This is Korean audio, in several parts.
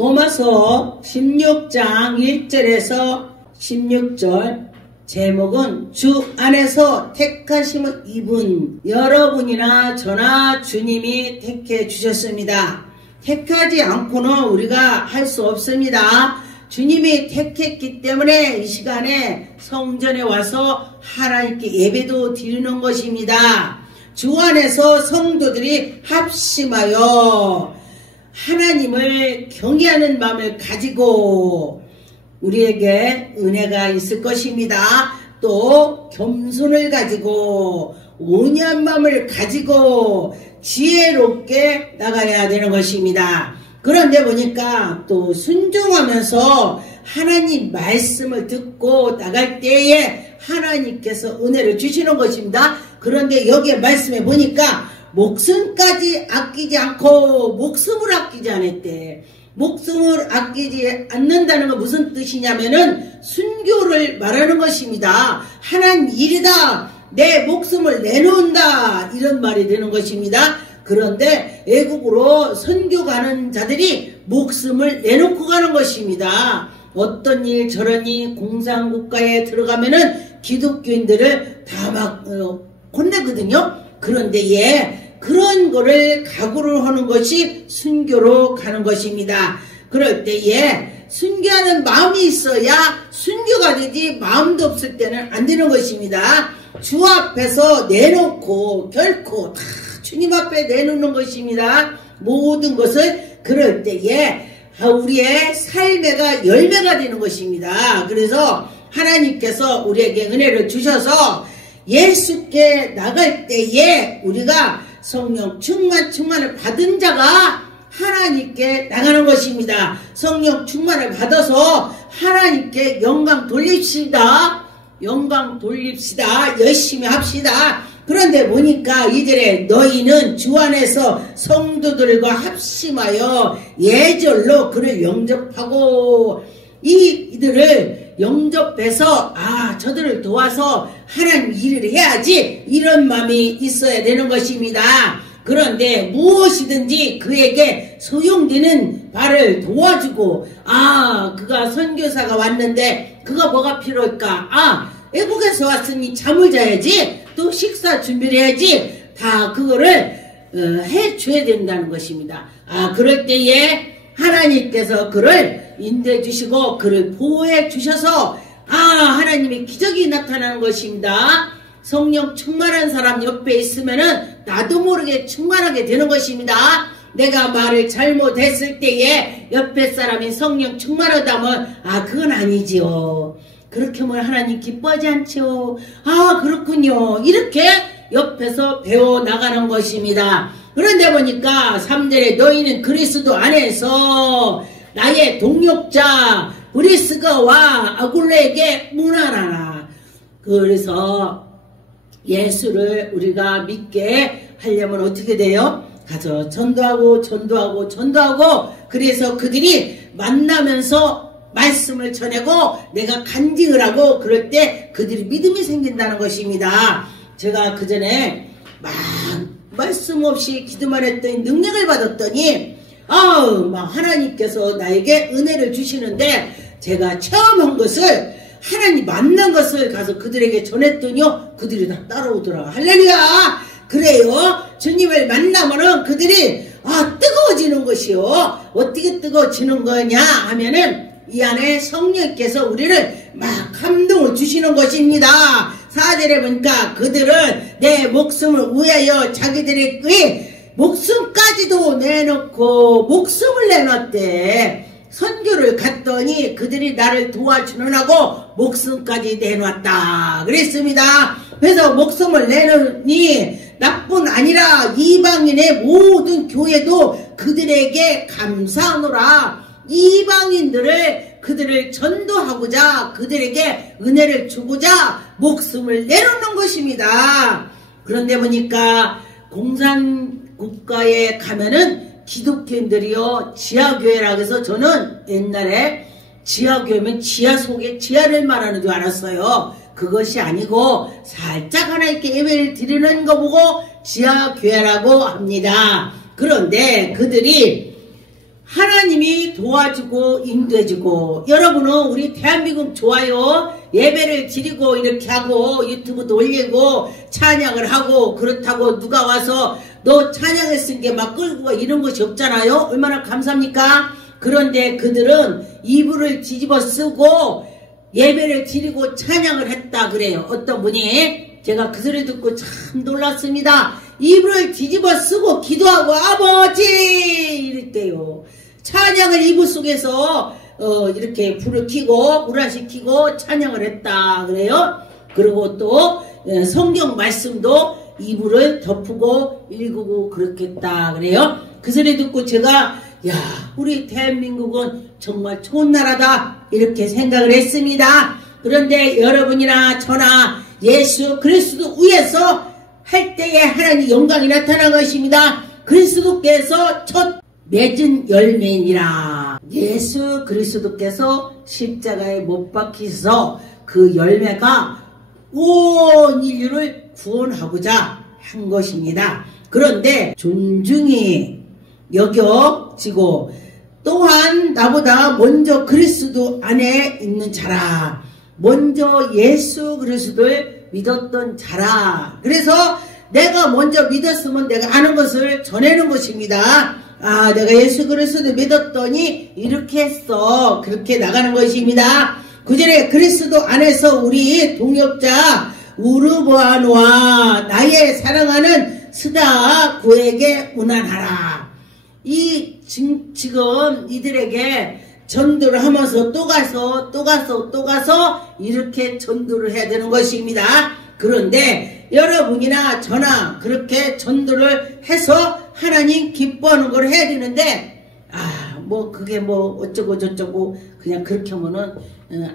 로마서 16장 1절에서 16절 제목은 주 안에서 택하심을 입은 여러분이나 저나 주님이 택해 주셨습니다. 택하지 않고는 우리가 할 수 없습니다. 주님이 택했기 때문에 이 시간에 성전에 와서 하나님께 예배도 드리는 것입니다. 주 안에서 성도들이 합심하여 하나님을 경외하는 마음을 가지고 우리에게 은혜가 있을 것입니다. 또 겸손을 가지고 온유한 마음을 가지고 지혜롭게 나가야 되는 것입니다. 그런데 보니까 또 순종하면서 하나님 말씀을 듣고 나갈 때에 하나님께서 은혜를 주시는 것입니다. 그런데 여기에 말씀해 보니까 목숨까지 아끼지 않고 목숨을 아끼지 않았대. 목숨을 아끼지 않는다는 건 무슨 뜻이냐면은 순교를 말하는 것입니다. 하나님 일이다. 내 목숨을 내놓는다. 이런 말이 되는 것입니다. 그런데 애국으로 선교 가는 자들이 목숨을 내놓고 가는 것입니다. 어떤 일 저런 일 공산국가에 들어가면은 기독교인들을 다 막 혼내거든요. 그런데 그런 거를 각오를 하는 것이 순교로 가는 것입니다. 그럴 때에 순교하는 마음이 있어야 순교가 되지, 마음도 없을 때는 안 되는 것입니다. 주 앞에서 내놓고 결코 다 주님 앞에 내놓는 것입니다. 모든 것을. 그럴 때에 우리의 삶의 열매가 되는 것입니다. 그래서 하나님께서 우리에게 은혜를 주셔서 예수께 나갈 때에 우리가 성령 충만을 받은 자가 하나님께 나가는 것입니다. 성령 충만을 받아서 하나님께 영광 돌립시다. 영광 돌립시다. 열심히 합시다. 그런데 보니까 이들의 너희는 주 안에서 성도들과 합심하여 예절로 그를 영접하고 이들을 영접해서 저들을 도와서 하나님 일을 해야지, 이런 마음이 있어야 되는 것입니다. 그런데 무엇이든지 그에게 소용되는 바를 도와주고, 그가 선교사가 왔는데 그가 뭐가 필요할까? 외국에서 왔으니 잠을 자야지, 또 식사 준비를 해야지, 다 그거를 해줘야 된다는 것입니다. 그럴 때에 하나님께서 그를 인도해 주시고 그를 보호해 주셔서 하나님의 기적이 나타나는 것입니다. 성령 충만한 사람 옆에 있으면은 나도 모르게 충만하게 되는 것입니다. 내가 말을 잘못했을 때에 옆에 사람이 성령 충만하다면 그건 아니지요. 그렇게 하면 하나님 기뻐하지 않죠. 그렇군요. 이렇게 옆에서 배워나가는 것입니다. 그런데 보니까 3절에 너희는 그리스도 안에서 나의 동역자 브리스가와 아굴레에게 문안하라. 그래서 예수를 우리가 믿게 하려면 어떻게 돼요? 가서 전도하고 그래서 그들이 만나면서 말씀을 전하고 내가 간증을 하고 그럴 때 그들이 믿음이 생긴다는 것입니다. 제가 그 전에 막 말씀 없이 기도만 했더니 능력을 받았더니 막 하나님께서 나에게 은혜를 주시는데, 제가 처음 한 것을 하나님 만난 것을 가서 그들에게 전했더니요, 그들이 다 따라오더라. 할렐루야. 그래요. 주님을 만나면은 그들이 뜨거워지는 것이요. 어떻게 뜨거워지는 거냐 하면은 이 안에 성령께서 우리를 막 감동을 주시는 것입니다. 4절에 보니까 그들은 내 목숨을 위하여 자기들의 목숨까지도 내놓고 목숨을 내놨대. 선교를 갔더니 그들이 나를 도와주느라고 목숨까지 내놨다 그랬습니다. 그래서 목숨을 내놓으니 나뿐 아니라 이방인의 모든 교회도 그들에게 감사하노라. 그들을 전도하고자 그들에게 은혜를 주고자 목숨을 내놓는 것입니다. 그런데 보니까 공산국가에 가면은 기독교인들이요 지하교회라고 해서, 저는 옛날에 지하교회면 지하 속에 지하를 말하는 줄 알았어요. 그것이 아니고 살짝 하나님께 예배를 드리는 거 보고 지하교회라고 합니다. 그런데 그들이 하나님이 도와주고 인도해주고, 여러분은 우리 대한민국 좋아요 예배를 드리고 이렇게 하고 유튜브도 올리고 찬양을 하고 그렇다고 누가 와서 너 찬양했으니까 막 끌고 가 이런 것이 없잖아요. 얼마나 감사합니까? 그런데 그들은 이불을 뒤집어 쓰고 예배를 드리고 찬양을 했다 그래요. 어떤 분이, 제가 그 소리 듣고 참 놀랐습니다. 이불을 뒤집어 쓰고 기도하고 아버지 이랬대요. 찬양을 이불 속에서 이렇게 불을 켜고 불화시 켜고 찬양을 했다 그래요. 그리고 또 성경 말씀도 이불을 덮고 읽고 그렇게 했다 그래요. 그 소리 듣고 제가 야, 우리 대한민국은 정말 좋은 나라다 이렇게 생각을 했습니다. 그런데 여러분이나 저나 예수 그리스도 위에서 할 때에 하나님 영광이 나타난 것입니다. 그리스도께서 첫 맺은 열매니라. 예수 그리스도께서 십자가에 못 박히셔서 그 열매가 온 인류를 구원하고자 한 것입니다. 그런데 존중이 여겨지고 또한 나보다 먼저 그리스도 안에 있는 자라, 먼저 예수 그리스도를 믿었던 자라. 그래서 내가 먼저 믿었으면 내가 아는 것을 전하는 것입니다. 아, 내가 예수 그리스도를 믿었더니 이렇게 했어. 그렇게 나가는 것입니다. 구절에 그리스도 안에서 우리 동역자 우르보아노와 나의 사랑하는 스다 구에게 문안하라. 지금 이들에게 전도를 하면서 또 가서 이렇게 전도를 해야 되는 것입니다. 그런데 여러분이나 저나 그렇게 전도를 해서 하나님 기뻐하는 걸 해야 되는데, 그게 어쩌고 저쩌고 그냥 그렇게 하면은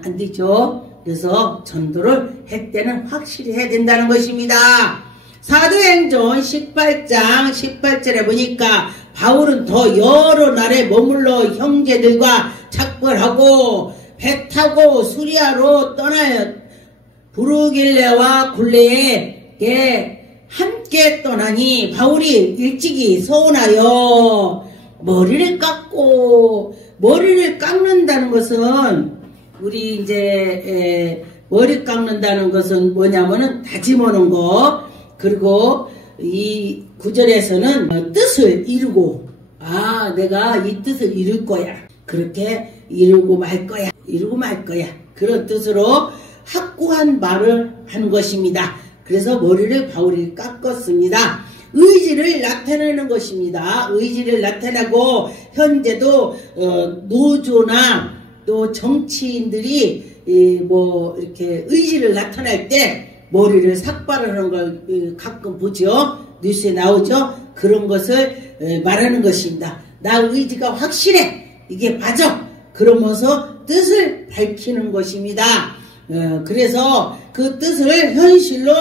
안 되죠. 그래서 전도를 할 때는 확실히 해야 된다는 것입니다. 사도행전 18장 18절에 보니까 바울은 더 여러 날에 머물러 형제들과 작별하고 배 타고 수리아로 떠나요. 부르길레와 굴레에 함께 떠나니 바울이 일찍이 서운하여 머리를 깎고, 머리를 깎는다는 것은 우리 이제 머리 깎는다는 것은 뭐냐면은 다짐하는 거. 그리고 이 구절에서는 뜻을 이루고, 내가 이 뜻을 이룰 거야. 그렇게 이루고 말 거야. 그런 뜻으로 확고한 말을 한 것입니다. 그래서 머리를 바울이 깎았습니다. 의지를 나타내는 것입니다. 의지를 나타내고, 현재도 노조나 또 정치인들이 이렇게 의지를 나타낼 때 머리를 삭발하는 걸 가끔 보죠. 뉴스에 나오죠. 그런 것을 말하는 것입니다. 나 의지가 확실해. 이게 맞아. 그러면서 뜻을 밝히는 것입니다. 그래서 그 뜻을 현실로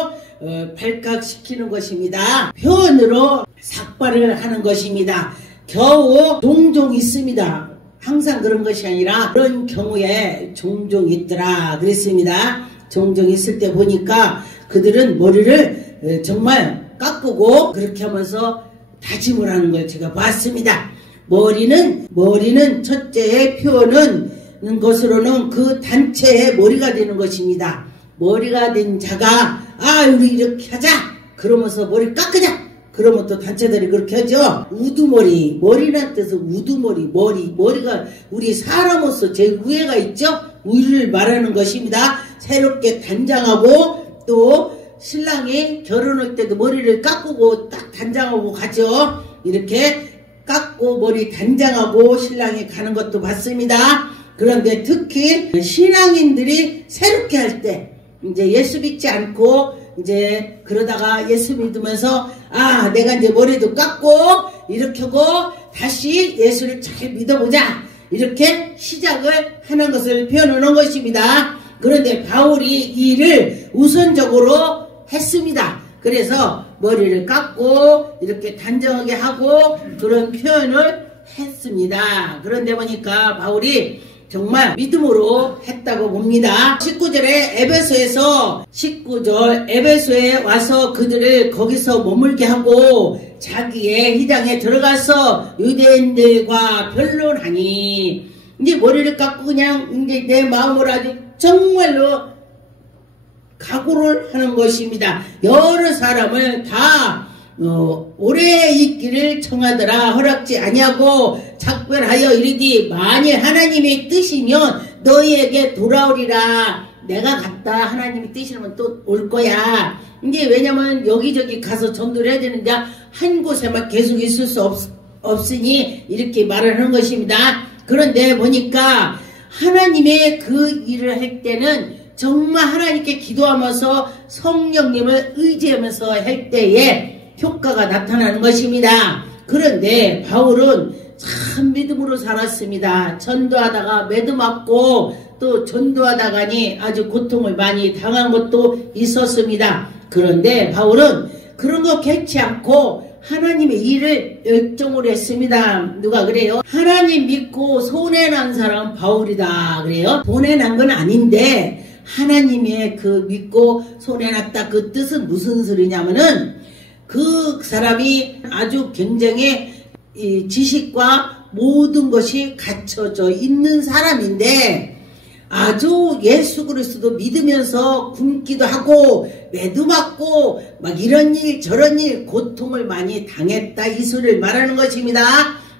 발각시키는 것입니다. 표현으로 삭발을 하는 것입니다. 겨우 종종 있습니다. 항상 그런 것이 아니라 그런 경우에 종종 있더라 그랬습니다. 종종 있을 때 보니까 그들은 머리를 정말 깎고 그렇게 하면서 다짐을 하는 걸 제가 봤습니다. 머리는 첫째의 표현은 것으로는 그 단체의 머리가 되는 것입니다. 머리가 된 자가 우리 이렇게 하자 그러면서 머리 깎으자 그러면 또 단체들이 그렇게 하죠. 우두머리, 머리란 뜻은 우두머리, 머리가 우리 사람으로서 제일 위에가 있죠. 위를 말하는 것입니다. 새롭게 단장하고 또 신랑이 결혼할 때도 머리를 깎고 딱 단장하고 가죠. 이렇게 깎고 머리 단장하고 신랑이 가는 것도 봤습니다. 그런데 특히 신앙인들이 새롭게 할 때 이제 예수 믿지 않고 이제 그러다가 예수 믿으면서 내가 이제 머리도 깎고 이렇게 하고 다시 예수를 잘 믿어보자 이렇게 시작을 하는 것을 표현하는 것입니다. 그런데 바울이 이 일을 우선적으로 했습니다. 그래서 머리를 깎고 이렇게 단정하게 하고 그런 표현을 했습니다. 그런데 보니까 바울이 정말 믿음으로 했다고 봅니다. 19절에 에베소에서 19절 에베소에 와서 그들을 거기서 머물게 하고 자기의 회당에 들어가서 유대인들과 변론하니 이제 머리를 깎고 그냥 이제 내 마음을 아주 정말로 각오를 하는 것입니다. 여러 사람을 다 오래 있기를 청하더라. 허락지 아니하고 작별하여 이르디 만일 하나님의 뜻이면 너희에게 돌아오리라. 내가 갔다 하나님이 뜻이면 또 올 거야. 이게 왜냐면 여기저기 가서 전도를 해야 되는데 한 곳에만 계속 있을 수 없으니 이렇게 말을 하는 것입니다. 그런데 보니까 하나님의 그 일을 할 때는 정말 하나님께 기도하면서 성령님을 의지하면서 할 때에 효과가 나타나는 것입니다. 그런데 바울은 참 믿음으로 살았습니다. 전도하다가 매도 맞고 또 전도하다가니 아주 고통을 많이 당한 것도 있었습니다. 그런데 바울은 그런 거 개치 않고 하나님의 일을 열정으로 했습니다. 누가 그래요? 하나님 믿고 손해난 사람은 바울이다 그래요. 손해난 건 아닌데 하나님의 그 믿고 손해났다 그 뜻은 무슨 소리냐면은 그 사람이 아주 굉장히 이 지식과 모든 것이 갖춰져 있는 사람인데 아주 예수 그리스도 믿으면서 굶기도 하고 매도 맞고 막 이런 일 저런 일 고통을 많이 당했다 이 소리를 말하는 것입니다.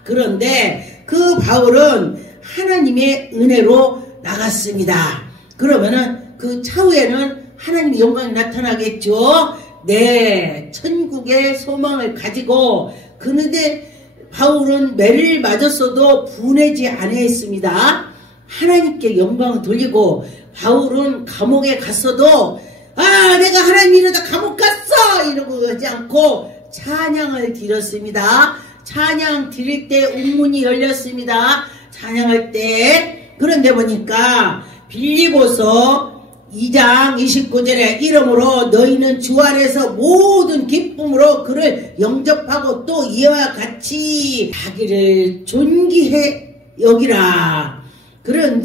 그런데 그 바울은 하나님의 은혜로 나갔습니다. 그러면은 그 차후에는 하나님의 영광이 나타나겠죠. 네, 천국의 소망을 가지고 그런데 바울은 매를 맞았어도 분하지 아니했습니다. 하나님께 영광을 돌리고 바울은 감옥에 갔어도 내가 하나님 이러다 감옥 갔어 이러고 하지 않고 찬양을 드렸습니다. 찬양 드릴 때 옥문이 열렸습니다. 찬양할 때. 그런데 보니까 빌립보서 2장 29절에 이러므로 너희는 주 안에서 모든 기쁨으로 그를 영접하고 또 이와 같이 자기를 존귀해 여기라. 그런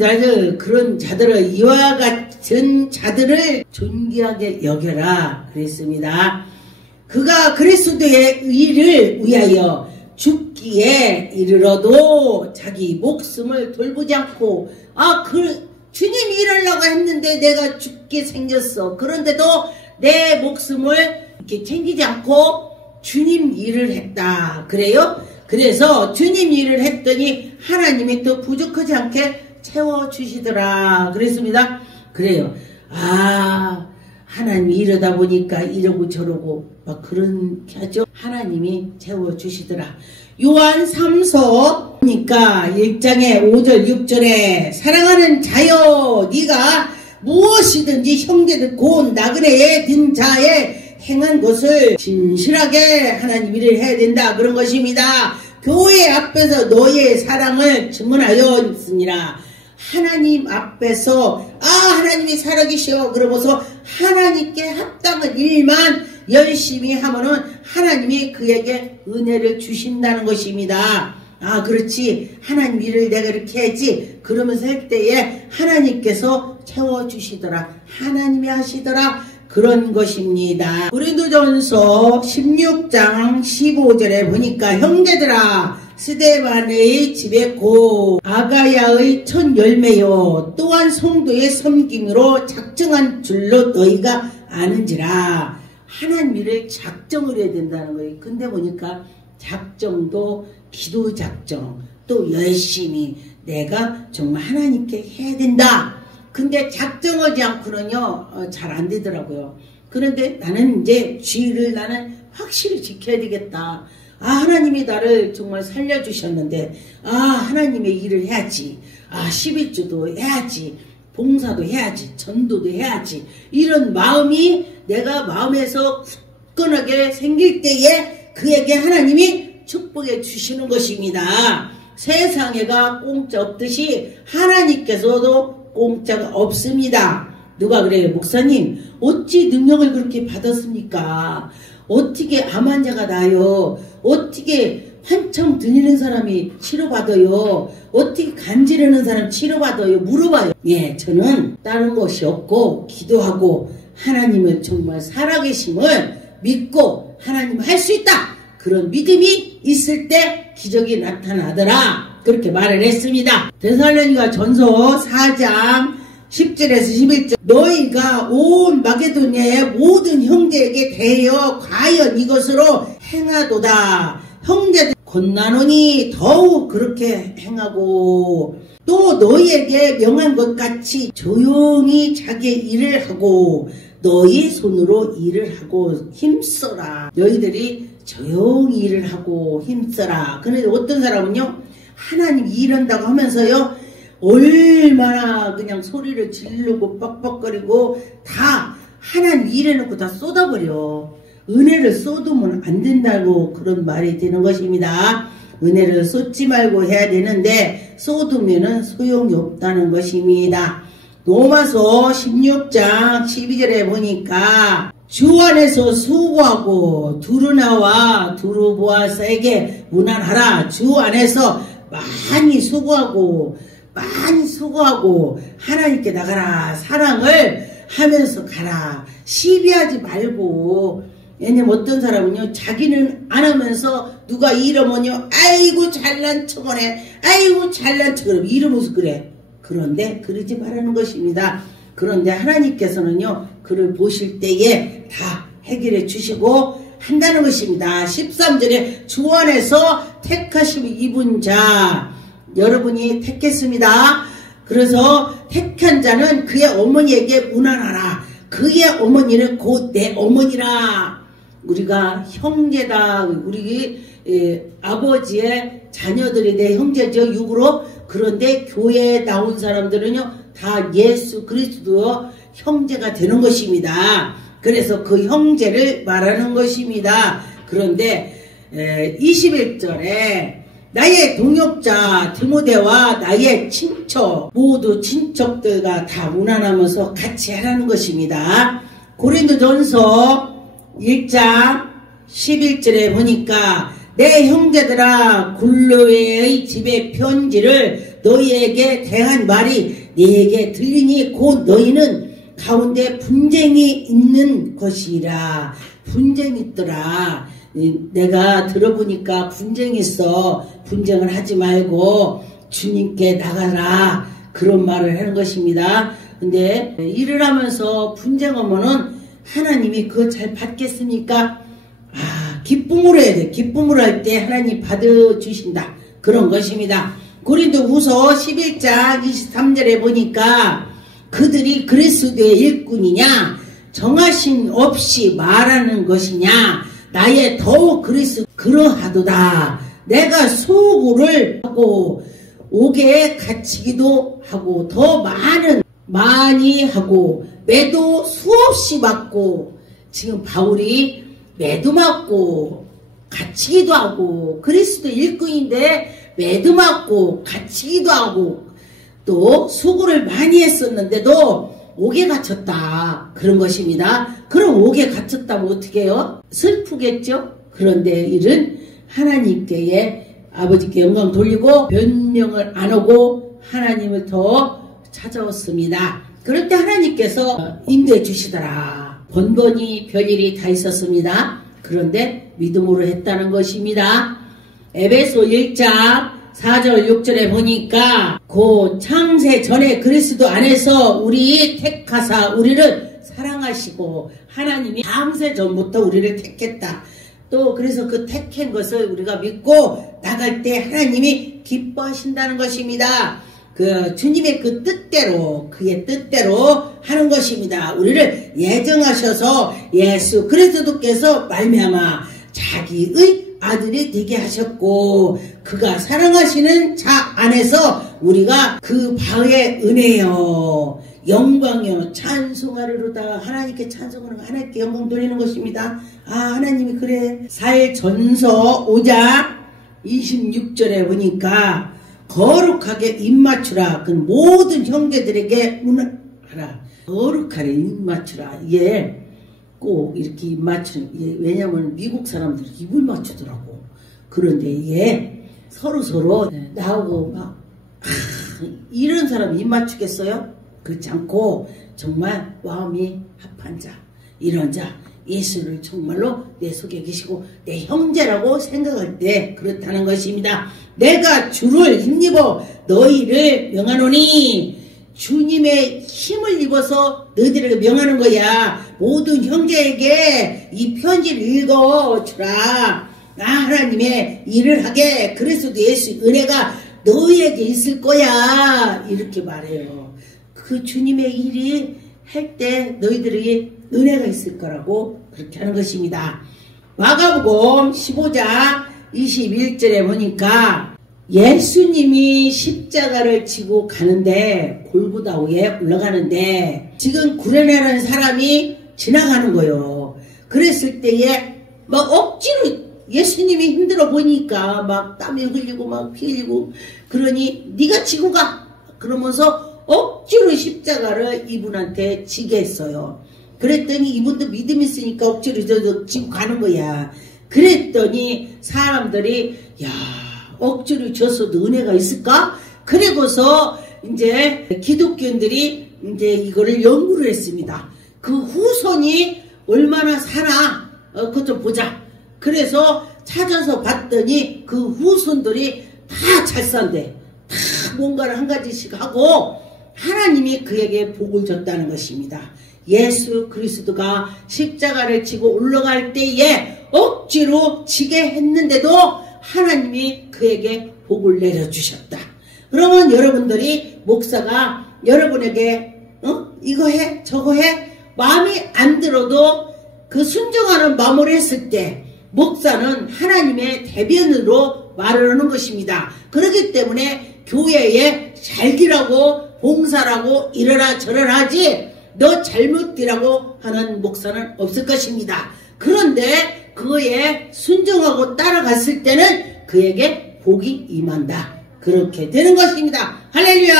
자들을 이와 같은 자들을 존귀하게 여겨라 그랬습니다. 그가 그리스도의 의를 위하여 죽기에 이르러도 자기 목숨을 돌보지 않고 주님이 이러려고 했는데 내가 죽게 생겼어. 그런데도 내 목숨을 이렇게 챙기지 않고 주님 일을 했다. 그래요? 그래서 주님 일을 했더니 하나님이 또 부족하지 않게 채워주시더라. 그랬습니다. 그래요. 하나님이 이러다 보니까 이러고 저러고 막 그렇게 하죠. 하나님이 채워주시더라. 요한 3서 보니까 1장에 5절 6절에 사랑하는 자여 네가 무엇이든지 형제들 곧 나그네에 든 자에 행한 것을 진실하게 하나님 일을 해야 된다 그런 것입니다. 교회 앞에서 너의 사랑을 증언하였으니라. 하나님 앞에서 하나님이 살아계셔 그러면서 하나님께 합당한 일만 열심히 하면은 하나님이 그에게 은혜를 주신다는 것입니다. 그렇지 하나님 일을 내가 이렇게 해야지 그러면서 할 때에 하나님께서 채워주시더라. 하나님이 하시더라. 그런 것입니다. 고린도전서 16장 15절에 보니까 형제들아 스데반의 집에 고 아가야의 첫 열매요 또한 성도의 섬김으로 작정한 줄로 너희가 아는지라. 하나님 일을 작정을 해야 된다는 거예요. 근데 보니까 작정도 기도 작정 또 열심히 내가 정말 하나님께 해야 된다. 근데 작정하지 않고는요 잘 안 되더라고요. 그런데 나는 이제 주의를 나는 확실히 지켜야 되겠다. 하나님이 나를 정말 살려주셨는데 하나님의 일을 해야지. 11주도 해야지. 봉사도 해야지. 전도도 해야지. 이런 마음이 내가 마음에서 굳건하게 생길 때에 그에게 하나님이 축복해 주시는 것입니다. 세상에가 공짜 없듯이 하나님께서도 공짜가 없습니다. 누가 그래요? 목사님 어찌 능력을 그렇게 받았습니까? 어떻게 암 환자가 나요? 어떻게 한참 들리는 사람이 치료받아요? 어떻게 간지르는 사람 치료받아요? 물어봐요. 예, 저는 다른 것이 없고 기도하고 하나님을 정말 살아계심을 믿고 하나님 할 수 있다. 그런 믿음이 있을 때 기적이 나타나더라. 그렇게 말을 했습니다. 데살로니가 전서 4장 10절에서 11절 너희가 온 마게도냐의 모든 형제에게 대하여 과연 이것으로 행하도다. 형제들 권나노니 더욱 그렇게 행하고 또 너희에게 명한 것 같이 조용히 자기의 일을 하고 너희 손으로 일을 하고 힘써라. 너희들이 조용히 일을 하고 힘써라. 그런데 어떤 사람은요 하나님 일한다고 하면서요 얼마나 그냥 소리를 지르고 뻑뻑거리고 다 하나님 일해놓고 다 쏟아버려. 은혜를 쏟으면 안 된다고 그런 말이 되는 것입니다. 은혜를 쏟지 말고 해야 되는데 쏟으면은 소용이 없다는 것입니다. 로마서 16장 12절에 보니까 주 안에서 수고하고 두루나와 두루보아스에게 문안하라. 주 안에서 많이 수고하고 하나님께 나가라. 사랑을 하면서 가라. 시비하지 말고. 왜냐면 어떤 사람은요 자기는 안 하면서 누가 이러면요 아이고 잘난 척하네, 아이고 잘난 척하네 이러면서 그래. 그런데 그러지 말라는 것입니다. 그런데 하나님께서는요 그를 보실 때에 다 해결해 주시고 한다는 것입니다. 13절에 주 안에서 택하심을 입은 자, 여러분이 택했습니다. 그래서 택한 자는 그의 어머니에게 문안하라. 그의 어머니는 곧 내 어머니라. 우리가 형제다. 우리 아버지의 자녀들이 내 형제죠, 육으로. 그런데 교회에 나온 사람들은요 다 예수 그리스도 형제가 되는 것입니다. 그래서 그 형제를 말하는 것입니다. 그런데 21절에 나의 동역자 디모데와 나의 친척 모두 친척들과 다 문안하면서 같이 하라는 것입니다. 고린도전서 1장 11절에 보니까 내 형제들아 굴로웨의 집의 편지를 너희에게 대한 말이 네게 들리니 곧 너희는 가운데 분쟁이 있는 것이라. 분쟁이 있더라. 내가 들어보니까 분쟁이 있어. 분쟁을 하지 말고 주님께 나가라. 그런 말을 하는 것입니다. 근데 일을 하면서 분쟁하면은 하나님이 그거 잘 받겠습니까? 기쁨으로 해야 돼. 기쁨으로 할 때 하나님 받아주신다. 그런 것입니다. 고린도후서 11장 23절에 보니까 그들이 그리스도의 일꾼이냐 정하심 없이 말하는 것이냐 나의 더욱 그리스도 그러하도다. 내가 소구를 하고 옥에 갇히기도 하고 더 많이 하고 매도 수없이 받고 지금 바울이 매도 맞고 갇히기도 하고 그리스도 일꾼인데 매도 맞고 갇히기도 하고 또 수고를 많이 했었는데도 옥에 갇혔다. 그런 것입니다. 그럼 옥에 갇혔다면 어떻게 해요? 슬프겠죠? 그런데 이는 하나님께 아버지께 영광 돌리고 변명을 안 하고 하나님을 더 찾아왔습니다. 그럴 때 하나님께서 인도해 주시더라. 번번이 별일이 다 있었습니다. 그런데 믿음으로 했다는 것입니다. 에베소 1장 4절 6절에 보니까 그 창세 전에 그리스도 안에서 우리 택하사 우리를 사랑하시고 하나님이 창세 전부터 우리를 택했다. 또 그래서 그 택한 것을 우리가 믿고 나갈 때 하나님이 기뻐하신다는 것입니다. 그 주님의 그 뜻대로 그의 뜻대로 하는 것입니다. 우리를 예정하셔서 예수 그리스도께서 말미암아 자기의 아들이 되게 하셨고 그가 사랑하시는 자 안에서 우리가 그 바의 은혜요 영광이요 찬송하리로다. 하나님께 찬송하는 하나님께 영광 돌리는 것입니다. 하나님이 그래. 사일전서 5장 26절에 보니까 거룩하게 입맞추라. 그 모든 형제들에게 문안하라. 거룩하게 입맞추라. 이게 꼭 이렇게 입 맞추는, 왜냐면 미국 사람들이 입을 맞추더라고. 그런데 이게 서로 나하고 막 이런 사람 입 맞추겠어요? 그렇지 않고 정말 마음이 합한 자, 이런 자, 예수를 정말로 내 속에 계시고 내 형제라고 생각할 때 그렇다는 것입니다. 내가 주를 힘입어 너희를 명하노니, 주님의 힘을 입어서 너희들에게 명하는 거야. 모든 형제에게 이 편지를 읽어주라. 나 하나님의 일을 하게. 그래서도 예수 은혜가 너희에게 있을 거야. 이렇게 말해요. 그 주님의 일이 할 때 너희들에게 은혜가 있을 거라고 그렇게 하는 것입니다. 마가복음 15장 21절에 보니까 예수님이 십자가를 지고 가는데, 골고다에 올라가는데 지금 구레네라는 사람이 지나가는 거예요. 그랬을 때에 막 억지로 예수님이 힘들어 보니까 막 땀이 흘리고 막 피 흘리고, 그러니 네가 지고 가 그러면서 억지로 십자가를 이분한테 지게 했어요. 그랬더니 이분도 믿음이 있으니까 억지로 지고 가는 거야. 그랬더니 사람들이 야, 억지로 졌어도 은혜가 있을까? 그리고서 이제 기독교인들이 이제 이거를 연구를 했습니다. 그 후손이 얼마나 사나 그것 좀 보자. 그래서 찾아서 봤더니 그 후손들이 다 잘 산대. 다 뭔가를 한 가지씩 하고 하나님이 그에게 복을 줬다는 것입니다. 예수 그리스도가 십자가를 지고 올라갈 때에 억지로 지게 했는데도 하나님이 그에게 복을 내려주셨다. 그러면 여러분들이, 목사가 여러분에게 이거 해 저거 해 마음이 안 들어도 그 순종하는 마음으로 했을 때 목사는 하나님의 대변으로 말을 하는 것입니다. 그렇기 때문에 교회에 잘 뛰라고 봉사라고 이러라 저러라 하지 너 잘못 뛰라고 하는 목사는 없을 것입니다. 그런데 그에 순종하고 따라갔을 때는 그에게 복이 임한다. 그렇게 되는 것입니다. 할렐루야.